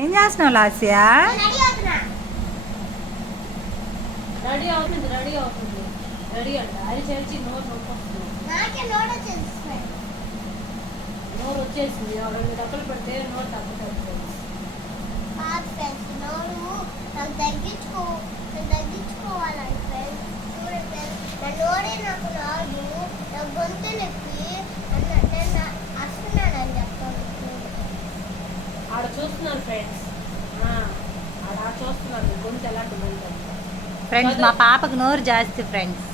ఏం చేస్తున్నావు లాస్యా? రెడీ అవుతుంది రెడీ అంట అది చేసి నోరు వచ్చేసింది. రెండు డబ్బులు పెడితే నోరు తగ్గుతుంది. ఆడ చూస్తున్నారు ఫ్రెండ్స్, ఆడ చూస్తున్నారు గొంతు ఎలాంటి గొంతు. ఫ్రెండ్స్ మా పాపకు నోరు జాస్తి ఫ్రెండ్స్.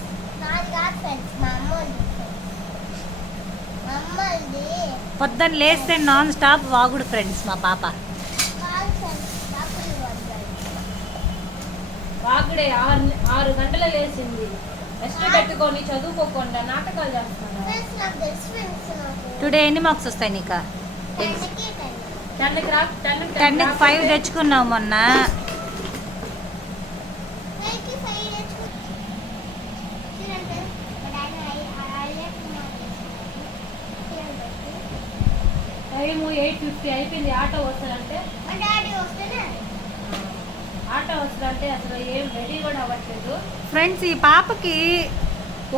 పొద్దున్న లేస్తే నాన్ స్టాప్ వాగుడు ఫ్రెండ్స్ మా పాప. వాగుడే 6 గంటల లేచింది. రెస్ట్ పెట్టుకొని చదువుకోకుండా నాటకాలు చేస్తున్నారు. టుడే ఎన్ని మార్క్స్ వస్తాయి నీకు? 10కి 5 తెచ్చుకున్నావు మొన్న. టైము 8:50 అయిపోయింది. ఆటో వస్తుందంటే అసలు ఏం రెడీ కూడా అవ్వట్లేదు ఫ్రెండ్స్. ఈ పాపకి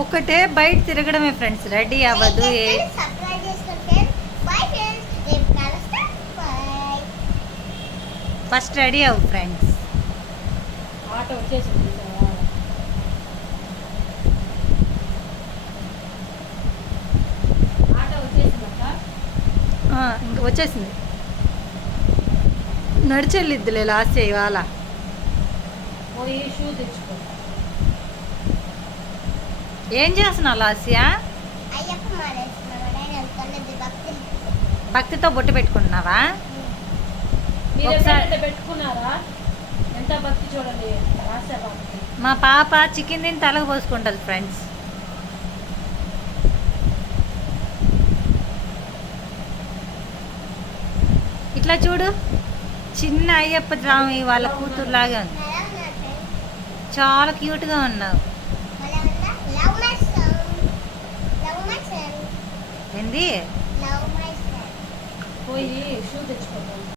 ఒకటే బయట తిరగడమే ఫ్రెండ్స్, రెడీ అవ్వదు. ఫస్ట్ రెడీ అవ్వు ఫ్రెండ్స్. ఆటో వచ్చేసింది. ఇంకా వచ్చేసింది. నడిచెళ్ళిద్దులే లాస్ట్ ఇవాళ. పోయి షూ తెచ్చుకో. ఏం చేస్తున్నావు లాస్యా? భక్తితో బొట్టు పెట్టుకుంటున్నావా? ఒకసారి పెట్టుకున్నారా? ఎంత భక్తి చూడండి. మా పాప చికెన్ తిని తలకు పోసుకుంటుంది ఫ్రెండ్స్. ఇట్లా చూడు, చిన్న అయ్యప్ప స్వామి వాళ్ళ కూతురులాగా ఉంది. చాలా క్యూట్గా ఉన్నావు. ఏంది? పోయి షూ తెచ్చుకోవాలి.